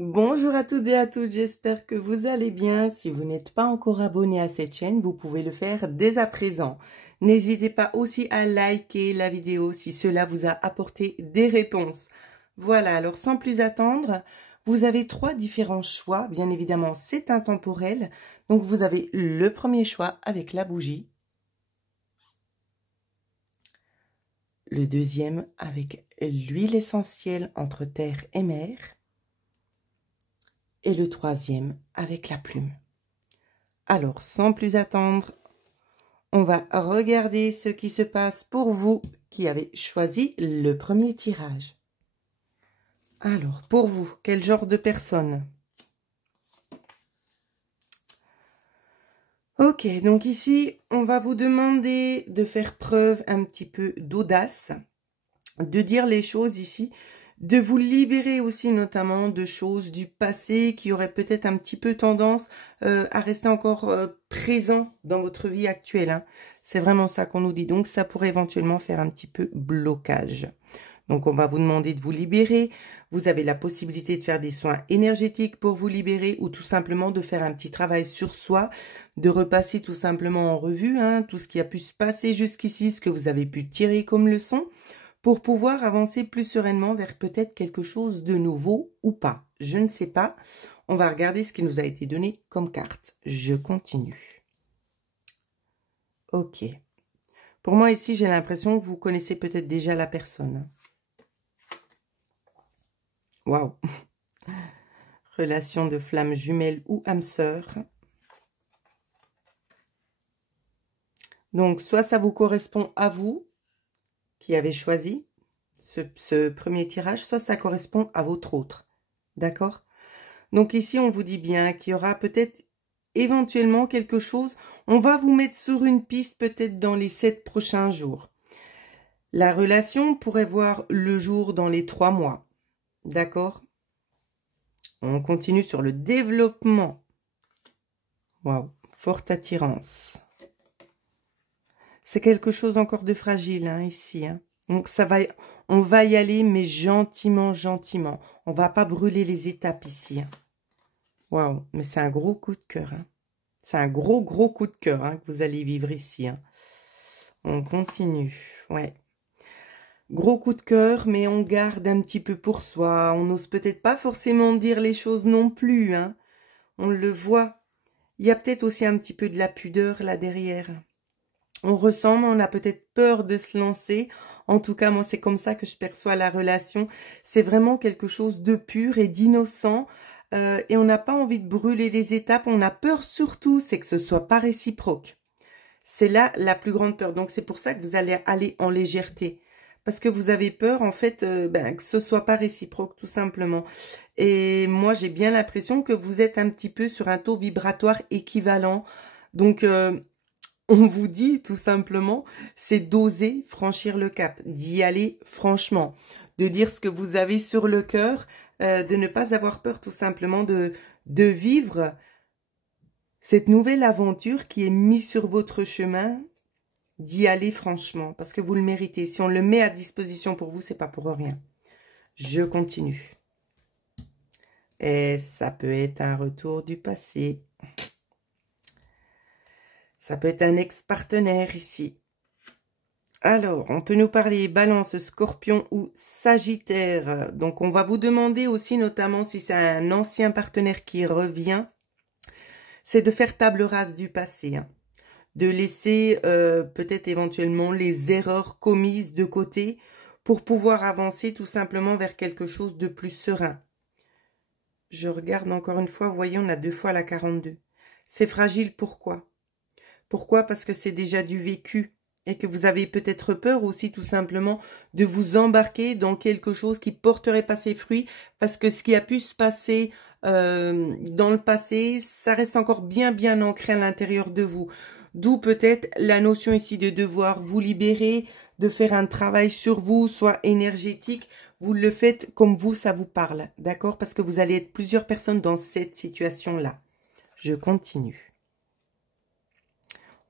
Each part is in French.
Bonjour à toutes et à tous, j'espère que vous allez bien. Si vous n'êtes pas encore abonné à cette chaîne, vous pouvez le faire dès à présent. N'hésitez pas aussi à liker la vidéo si cela vous a apporté des réponses. Voilà, alors sans plus attendre, vous avez trois différents choix. Bien évidemment, c'est intemporel. Donc vous avez le premier choix avec la bougie. Le deuxième avec l'huile essentielle entre terre et mer. Et le troisième avec la plume. Alors, sans plus attendre, on va regarder ce qui se passe pour vous qui avez choisi le premier tirage. Alors, pour vous, quel genre de personne? Ok, donc ici, on va vous demander de faire preuve un petit peu d'audace, de dire les choses ici, de vous libérer aussi notamment de choses du passé qui auraient peut-être un petit peu tendance à rester encore présent dans votre vie actuelle. Hein. C'est vraiment ça qu'on nous dit. Donc ça pourrait éventuellement faire un petit peu blocage. Donc on va vous demander de vous libérer. Vous avez la possibilité de faire des soins énergétiques pour vous libérer ou tout simplement de faire un petit travail sur soi, de repasser tout simplement en revue tout ce qui a pu se passer jusqu'ici, ce que vous avez pu tirer comme leçon, pour pouvoir avancer plus sereinement vers peut-être quelque chose de nouveau ou pas. Je ne sais pas. On va regarder ce qui nous a été donné comme carte. Je continue. Ok. Pour moi, ici, j'ai l'impression que vous connaissez peut-être déjà la personne. Waouh. Relation de flamme jumelle ou âme sœur. Donc, soit ça vous correspond à vous, qui avez choisi ce premier tirage, soit ça correspond à votre autre. D'accord? Donc ici, on vous dit bien qu'il y aura peut-être éventuellement quelque chose. On va vous mettre sur une piste peut-être dans les 7 prochains jours. La relation pourrait voir le jour dans les 3 mois. D'accord? On continue sur le développement. Waouh, forte attirance. C'est quelque chose encore de fragile ici. Donc on va y aller, mais gentiment, gentiment. On va pas brûler les étapes ici. Waouh, mais c'est un gros coup de cœur. C'est un gros, gros coup de cœur que vous allez vivre ici. On continue, ouais. Gros coup de cœur, mais on garde un petit peu pour soi. On n'ose peut-être pas forcément dire les choses non plus. On le voit. Il y a peut-être aussi un petit peu de la pudeur là derrière. On ressent, mais on a peut-être peur de se lancer. En tout cas, moi, c'est comme ça que je perçois la relation. C'est vraiment quelque chose de pur et d'innocent. Et on n'a pas envie de brûler les étapes. On a peur surtout, c'est que ce soit pas réciproque. C'est là la plus grande peur. Donc, c'est pour ça que vous allez aller en légèreté. Parce que vous avez peur, en fait, que ce soit pas réciproque, tout simplement. Et moi, j'ai bien l'impression que vous êtes un petit peu sur un taux vibratoire équivalent. Donc, on vous dit tout simplement, c'est d'oser franchir le cap, d'y aller franchement, de dire ce que vous avez sur le cœur, de ne pas avoir peur tout simplement de vivre cette nouvelle aventure qui est mise sur votre chemin, d'y aller franchement, parce que vous le méritez. Si on le met à disposition pour vous, c'est pas pour rien. Je continue. Et ça peut être un retour du passé. Ça peut être un ex-partenaire ici. Alors, on peut nous parler Balance, Scorpion ou Sagittaire. Donc, on va vous demander aussi, notamment si c'est un ancien partenaire qui revient, c'est de faire table rase du passé. De laisser peut-être éventuellement les erreurs commises de côté pour pouvoir avancer tout simplement vers quelque chose de plus serein. Je regarde encore une fois, vous voyez, on a 2 fois la 42. C'est fragile, pourquoi? Pourquoi? Parce que c'est déjà du vécu et que vous avez peut-être peur aussi tout simplement de vous embarquer dans quelque chose qui porterait pas ses fruits parce que ce qui a pu se passer dans le passé, ça reste encore bien bien ancré à l'intérieur de vous. D'où peut-être la notion ici de devoir vous libérer, de faire un travail sur vous, soit énergétique. Vous le faites comme vous, ça vous parle, d'accord? Parce que vous allez être plusieurs personnes dans cette situation-là. Je continue.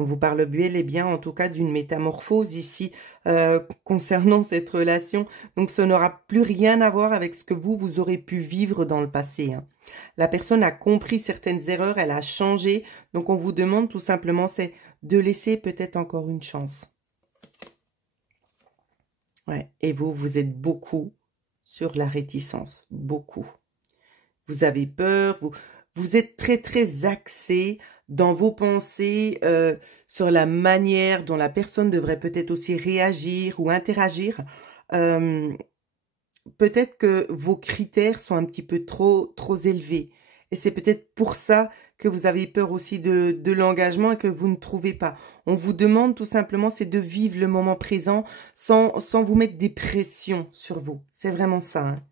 On vous parle bel et bien, en tout cas, d'une métamorphose ici concernant cette relation. Donc, ça n'aura plus rien à voir avec ce que vous aurez pu vivre dans le passé. Hein. La personne a compris certaines erreurs, elle a changé. Donc, on vous demande tout simplement, c'est de laisser peut-être encore une chance. Ouais. Et vous êtes beaucoup sur la réticence. Beaucoup. Vous avez peur, vous êtes très, très axé dans vos pensées sur la manière dont la personne devrait peut-être aussi réagir ou interagir. Peut-être que vos critères sont un petit peu trop élevés. Et c'est peut-être pour ça que vous avez peur aussi de l'engagement et que vous ne trouvez pas. On vous demande tout simplement, c'est de vivre le moment présent sans vous mettre des pressions sur vous. C'est vraiment ça. Hein.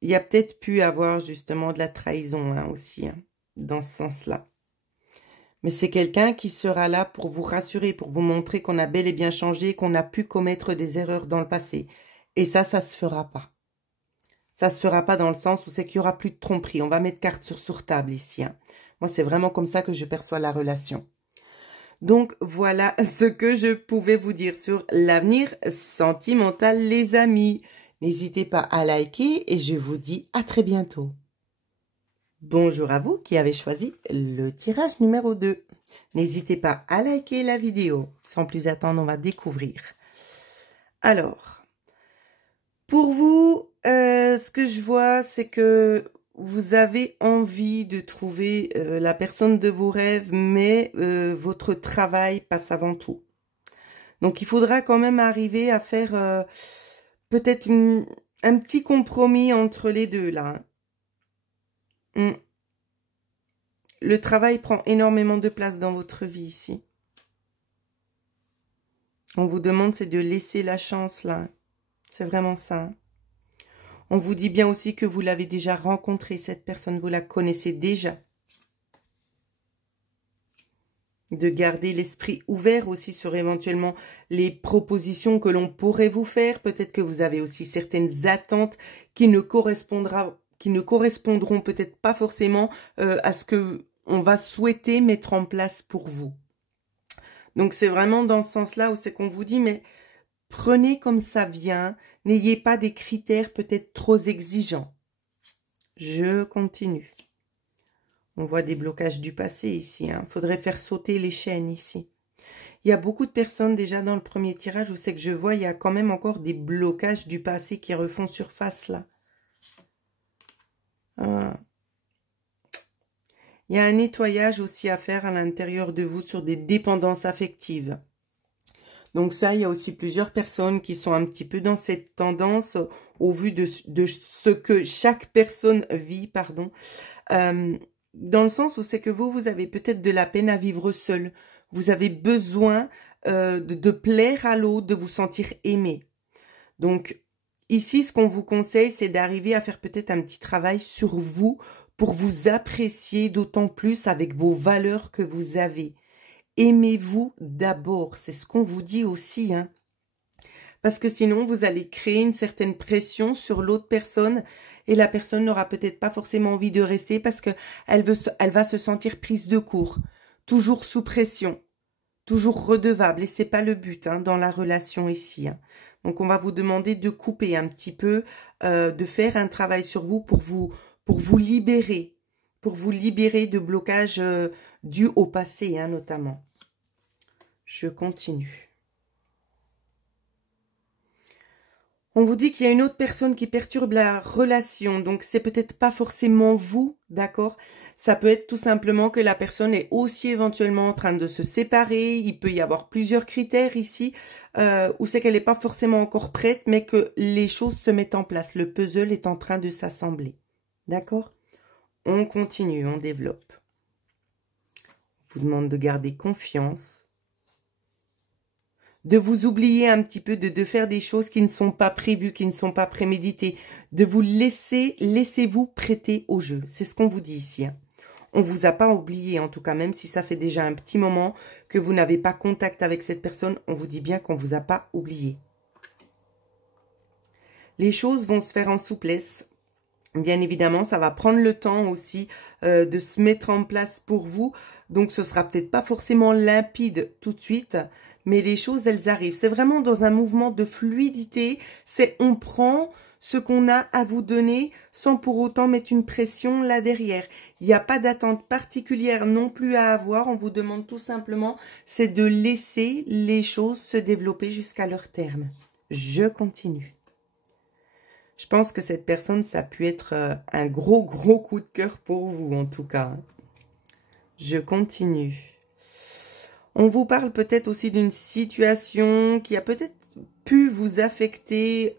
Il y a peut-être pu avoir justement de la trahison hein, aussi, hein, dans ce sens-là. Mais c'est quelqu'un qui sera là pour vous rassurer, pour vous montrer qu'on a bel et bien changé, qu'on a pu commettre des erreurs dans le passé. Et ça se fera pas. Ça se fera pas dans le sens où c'est qu'il y aura plus de tromperie. On va mettre carte sur table ici. Hein. Moi, c'est vraiment comme ça que je perçois la relation. Donc, voilà ce que je pouvais vous dire sur l'avenir sentimental, les amis. N'hésitez pas à liker et je vous dis à très bientôt. Bonjour à vous qui avez choisi le tirage numéro 2. N'hésitez pas à liker la vidéo. Sans plus attendre, on va découvrir. Alors, pour vous, ce que je vois, c'est que vous avez envie de trouver la personne de vos rêves, mais votre travail passe avant tout. Donc, il faudra quand même arriver à faire peut-être un petit compromis entre les deux, là. Le travail prend énormément de place dans votre vie ici. On vous demande, c'est de laisser la chance, là. C'est vraiment ça. On vous dit bien aussi que vous l'avez déjà rencontrée, cette personne, vous la connaissez déjà. De garder l'esprit ouvert aussi sur éventuellement les propositions que l'on pourrait vous faire. Peut-être que vous avez aussi certaines attentes qui ne correspondront peut-être pas forcément à ce que on va souhaiter mettre en place pour vous. Donc c'est vraiment dans ce sens-là où c'est qu'on vous dit, mais prenez comme ça vient, n'ayez pas des critères peut-être trop exigeants. Je continue. On voit des blocages du passé ici. Hein. Faudrait faire sauter les chaînes ici. Il y a beaucoup de personnes déjà dans le premier tirage où c'est que je vois, il y a quand même encore des blocages du passé qui refont surface là. Il y a un nettoyage aussi à faire à l'intérieur de vous sur des dépendances affectives. Donc ça, il y a aussi plusieurs personnes qui sont un petit peu dans cette tendance au vu de ce que chaque personne vit, pardon. Dans le sens où c'est que vous avez peut-être de la peine à vivre seul. Vous avez besoin de plaire à l'autre, de vous sentir aimé. Donc, ici, ce qu'on vous conseille, c'est d'arriver à faire peut-être un petit travail sur vous pour vous apprécier d'autant plus avec vos valeurs que vous avez. Aimez-vous d'abord, c'est ce qu'on vous dit aussi, hein. Parce que sinon, vous allez créer une certaine pression sur l'autre personne et la personne n'aura peut-être pas forcément envie de rester parce qu'elle va se sentir prise de court, toujours sous pression, toujours redevable. Et c'est pas le but hein, dans la relation ici. Hein. Donc, on va vous demander de couper un petit peu, de faire un travail sur vous pour vous libérer de blocages dus au passé, hein, notamment. Je continue. On vous dit qu'il y a une autre personne qui perturbe la relation, donc c'est peut-être pas forcément vous, d'accord? Ça peut être tout simplement que la personne est aussi éventuellement en train de se séparer, il peut y avoir plusieurs critères ici, où c'est qu'elle n'est pas forcément encore prête, mais que les choses se mettent en place, le puzzle est en train de s'assembler, d'accord? On continue, on développe. On vous demande de garder confiance. De vous oublier un petit peu, de faire des choses qui ne sont pas prévues, qui ne sont pas préméditées, de vous laissez-vous prêter au jeu. C'est ce qu'on vous dit ici. Hein. On ne vous a pas oublié, en tout cas, même si ça fait déjà un petit moment que vous n'avez pas contact avec cette personne, on vous dit bien qu'on ne vous a pas oublié. Les choses vont se faire en souplesse. Bien évidemment, ça va prendre le temps aussi de se mettre en place pour vous. Donc, ce sera peut-être pas forcément limpide tout de suite, mais les choses, elles arrivent. C'est vraiment dans un mouvement de fluidité. C'est on prend ce qu'on a à vous donner sans pour autant mettre une pression là derrière. Il n'y a pas d'attente particulière non plus à avoir. On vous demande tout simplement, c'est de laisser les choses se développer jusqu'à leur terme. Je continue. Je pense que cette personne, ça a pu être un gros coup de cœur pour vous, en tout cas. Je continue. On vous parle peut-être aussi d'une situation qui a peut-être pu vous affecter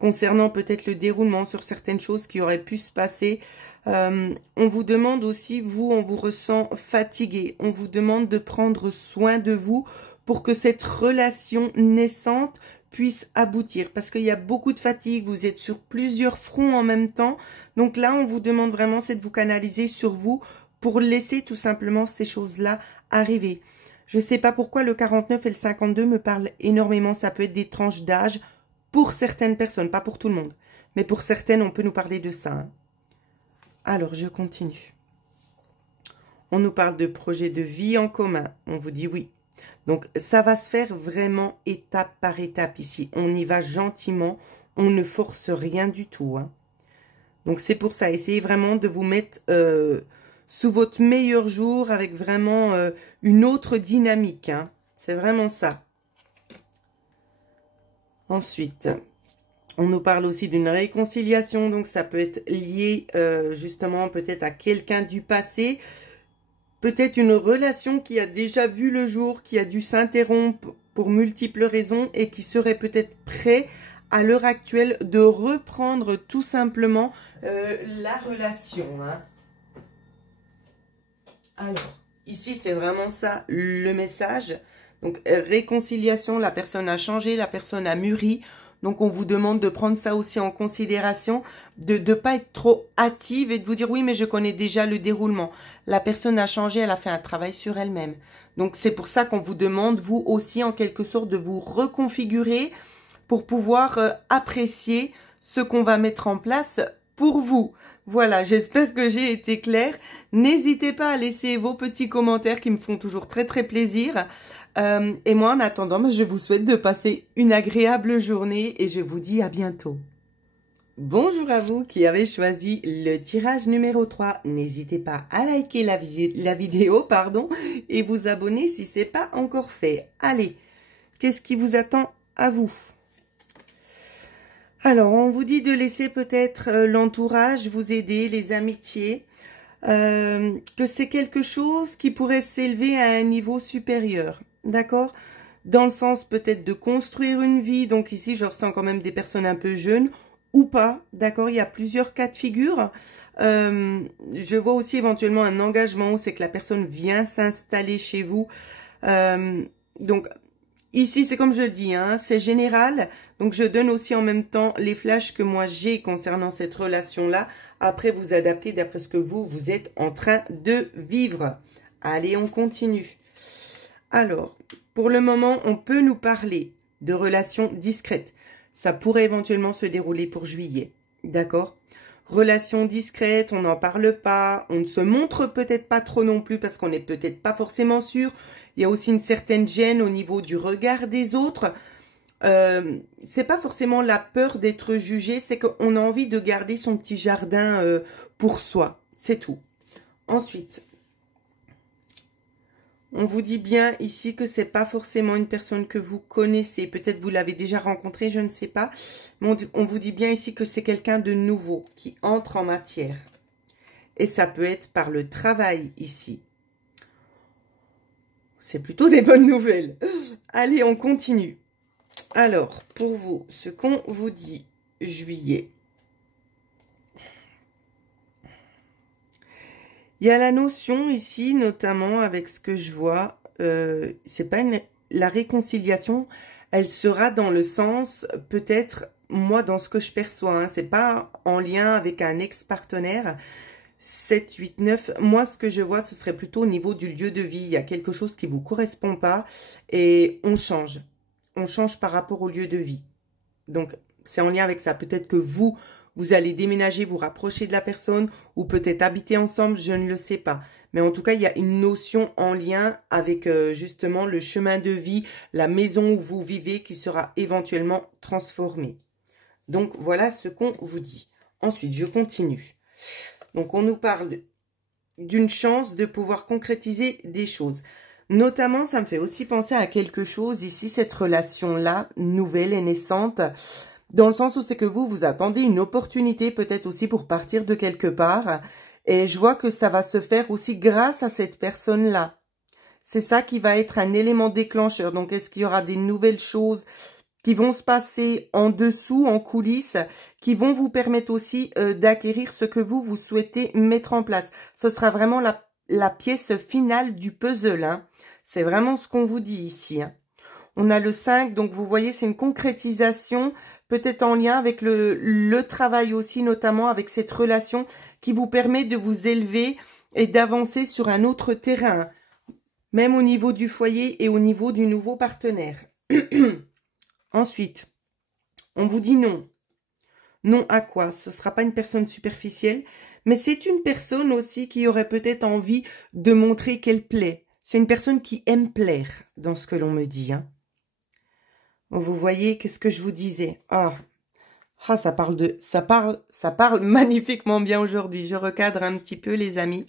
concernant peut-être le déroulement sur certaines choses qui auraient pu se passer. On vous demande aussi, vous, on vous ressent fatigué. On vous demande de prendre soin de vous pour que cette relation naissante puisse aboutir. Parce qu'il y a beaucoup de fatigue, vous êtes sur plusieurs fronts en même temps. Donc là, on vous demande vraiment, c'est de vous canaliser sur vous pour laisser tout simplement ces choses-là arriver. Je ne sais pas pourquoi le 49 et le 52 me parlent énormément. Ça peut être des tranches d'âge pour certaines personnes, pas pour tout le monde. Mais pour certaines, on peut nous parler de ça. Hein. Alors, je continue. On nous parle de projet de vie en commun. On vous dit oui. Donc, ça va se faire vraiment étape par étape ici. On y va gentiment. On ne force rien du tout. Hein. Donc, c'est pour ça. Essayez vraiment de vous mettre sous votre meilleur jour avec vraiment une autre dynamique. Hein. C'est vraiment ça. Ensuite, on nous parle aussi d'une réconciliation. Donc, ça peut être lié justement peut-être à quelqu'un du passé. Peut-être une relation qui a déjà vu le jour, qui a dû s'interrompre pour multiples raisons et qui serait peut-être prêt à l'heure actuelle de reprendre tout simplement la relation. Hein. Alors, ici c'est vraiment ça le message. Donc réconciliation, la personne a changé, la personne a mûri. Donc, on vous demande de prendre ça aussi en considération, de ne pas être trop hâtive et de vous dire, oui, mais je connais déjà le déroulement. La personne a changé, elle a fait un travail sur elle-même. Donc, c'est pour ça qu'on vous demande, vous aussi, en quelque sorte, de vous reconfigurer pour pouvoir apprécier ce qu'on va mettre en place pour vous. Voilà, j'espère que j'ai été claire. N'hésitez pas à laisser vos petits commentaires qui me font toujours très plaisir. Et moi, en attendant, je vous souhaite de passer une agréable journée et je vous dis à bientôt. Bonjour à vous qui avez choisi le tirage numéro 3. N'hésitez pas à liker la vidéo et vous abonner si ce n'est pas encore fait. Allez, qu'est-ce qui vous attend à vous? Alors, on vous dit de laisser peut-être l'entourage vous aider, les amitiés, que c'est quelque chose qui pourrait s'élever à un niveau supérieur. D'accord? Dans le sens peut-être de construire une vie. Donc ici, je ressens quand même des personnes un peu jeunes ou pas. D'accord? Il y a plusieurs cas de figure. Je vois aussi éventuellement un engagement où c'est que la personne vient s'installer chez vous. Donc ici, c'est comme je le dis, hein, c'est général. Donc je donne aussi en même temps les flashs que moi j'ai concernant cette relation-là. Après, vous adaptez d'après ce que vous êtes en train de vivre. Allez, on continue. Alors, pour le moment, on peut nous parler de relations discrètes. Ça pourrait éventuellement se dérouler pour juillet. D'accord? Relations discrètes, on n'en parle pas. On ne se montre peut-être pas trop non plus parce qu'on n'est peut-être pas forcément sûr. Il y a aussi une certaine gêne au niveau du regard des autres. C'est pas forcément la peur d'être jugé, c'est qu'on a envie de garder son petit jardin pour soi. C'est tout. Ensuite, on vous dit bien ici que c'est pas forcément une personne que vous connaissez. Peut-être vous l'avez déjà rencontré, je ne sais pas. Mais on vous dit bien ici que c'est quelqu'un de nouveau qui entre en matière. Et ça peut être par le travail ici. C'est plutôt des bonnes nouvelles. Allez, on continue. Alors, pour vous, ce qu'on vous dit, juillet. Il y a la notion ici, notamment avec ce que je vois, c'est pas la réconciliation, elle sera dans le sens, peut-être, moi, dans ce que je perçois, hein, c'est pas en lien avec un ex-partenaire, 7, 8, 9, moi, ce que je vois, ce serait plutôt au niveau du lieu de vie, il y a quelque chose qui vous correspond pas, et on change par rapport au lieu de vie. Donc, c'est en lien avec ça, peut-être que vous vous allez déménager, vous rapprocher de la personne ou peut-être habiter ensemble, je ne le sais pas. Mais en tout cas, il y a une notion en lien avec justement le chemin de vie, la maison où vous vivez qui sera éventuellement transformée. Donc, voilà ce qu'on vous dit. Ensuite, je continue. Donc, on nous parle d'une chance de pouvoir concrétiser des choses. Notamment, ça me fait aussi penser à quelque chose ici, cette relation-là, nouvelle et naissante, dans le sens où c'est que vous attendez une opportunité peut-être aussi pour partir de quelque part. Et je vois que ça va se faire aussi grâce à cette personne-là. C'est ça qui va être un élément déclencheur. Donc, est-ce qu'il y aura des nouvelles choses qui vont se passer en dessous, en coulisses, qui vont vous permettre aussi d'acquérir ce que vous souhaitez mettre en place. Ce sera vraiment la pièce finale du puzzle, hein. C'est vraiment ce qu'on vous dit ici, hein. On a le 5, donc vous voyez, c'est une concrétisation, peut-être en lien avec le travail aussi, notamment avec cette relation qui vous permet de vous élever et d'avancer sur un autre terrain, même au niveau du foyer et au niveau du nouveau partenaire. Ensuite, on vous dit non. Non à quoi? Ce ne sera pas une personne superficielle, mais c'est une personne aussi qui aurait peut-être envie de montrer qu'elle plaît. C'est une personne qui aime plaire, dans ce que l'on me dit, hein. Vous voyez, qu'est-ce que je vous disais? Ça parle magnifiquement bien aujourd'hui. Je recadre un petit peu, les amis.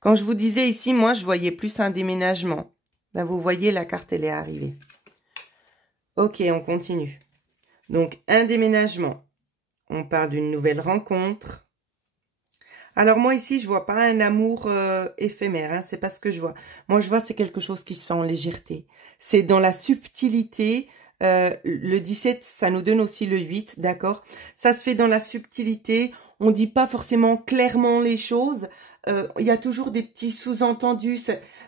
Quand je vous disais ici, moi, je voyais plus un déménagement. Là, vous voyez, la carte, elle est arrivée. Ok, on continue. Donc, un déménagement. On parle d'une nouvelle rencontre. Alors, moi, ici, je vois pas un amour éphémère, hein, c'est pas ce que je vois. Moi, je vois, c'est quelque chose qui se fait en légèreté. C'est dans la subtilité. Le 17, ça nous donne aussi le 8, d'accord? Ça se fait dans la subtilité. On dit pas forcément clairement les choses. Il y a toujours des petits sous-entendus.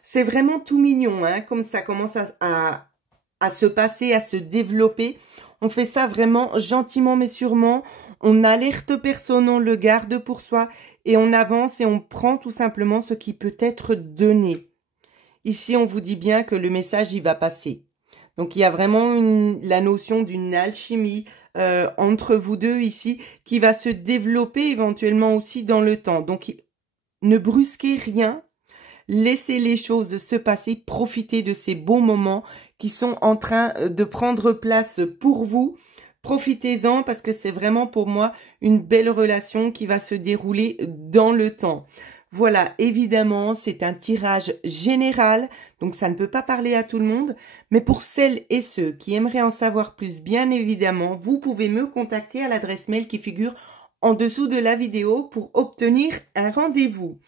C'est vraiment tout mignon, hein, comme ça commence à se passer, à se développer. On fait ça vraiment gentiment mais sûrement. On alerte personne, on le garde pour soi et on avance et on prend tout simplement ce qui peut être donné. Ici, on vous dit bien que le message, il va passer. Donc, il y a vraiment la notion d'une alchimie entre vous deux ici qui va se développer éventuellement aussi dans le temps. Donc, ne brusquez rien. Laissez les choses se passer. Profitez de ces beaux moments qui sont en train de prendre place pour vous. Profitez-en parce que c'est vraiment pour moi une belle relation qui va se dérouler dans le temps. Voilà, évidemment, c'est un tirage général, donc ça ne peut pas parler à tout le monde. Mais pour celles et ceux qui aimeraient en savoir plus, bien évidemment, vous pouvez me contacter à l'adresse mail qui figure en dessous de la vidéo pour obtenir un rendez-vous.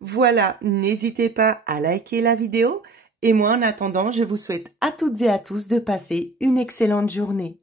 Voilà, n'hésitez pas à liker la vidéo. Et moi, en attendant, je vous souhaite à toutes et à tous de passer une excellente journée.